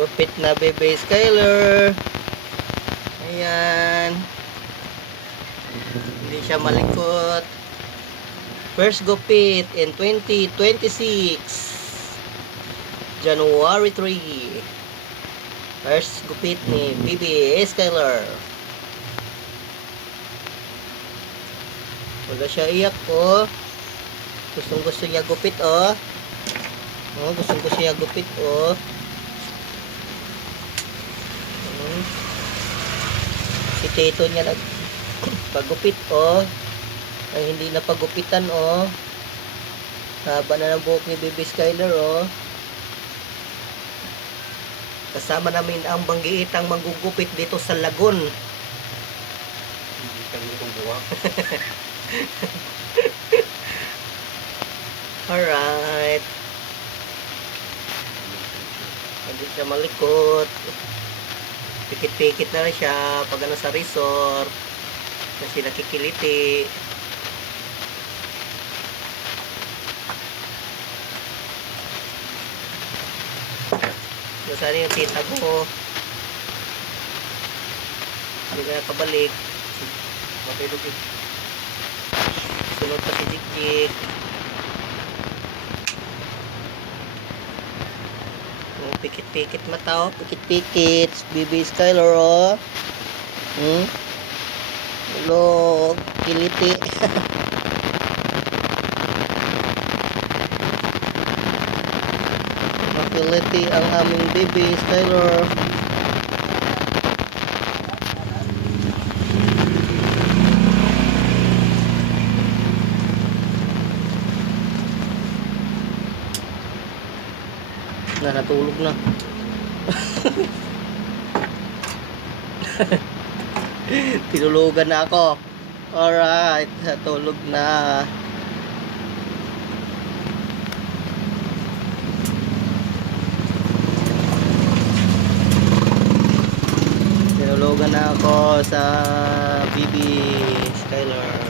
Gupit na Bebe Skyler. Ayan. Hindi siya malikot. First gupit in 2026. January 3. First gupit ni Bebe Skyler. Wala siya iyak oh. Gustong gusto niya gupit oh. Oh, gustong gusto niya gupit oh. Si Tito niya nagpagupit oh. Ay hindi na pagupitan oh. Haba na ng buhok ni Bebe Skyler oh. Kasama namin ang banggiitang manggugupit dito sa Lagun. Hindi kami itong buwak. Alright. Hindi siya malikot. Pikit-pikit na rin siya pag ano sa resort. Kasi nakikiliti. Nasaan yung tita mo? Hindi ka nakabalik. Matulog eh. Sunod pa si Jikjik. Oh, pikit-pikit mata oh. Pikit-pikit. Bebe Skyler oh. Hello. Kiliti. Makiliti ang aming Bebe Skyler. Natulog na. Tinulugan na ako. Alright, natulog na. Tinulugan na ako sa Bebe Skyler.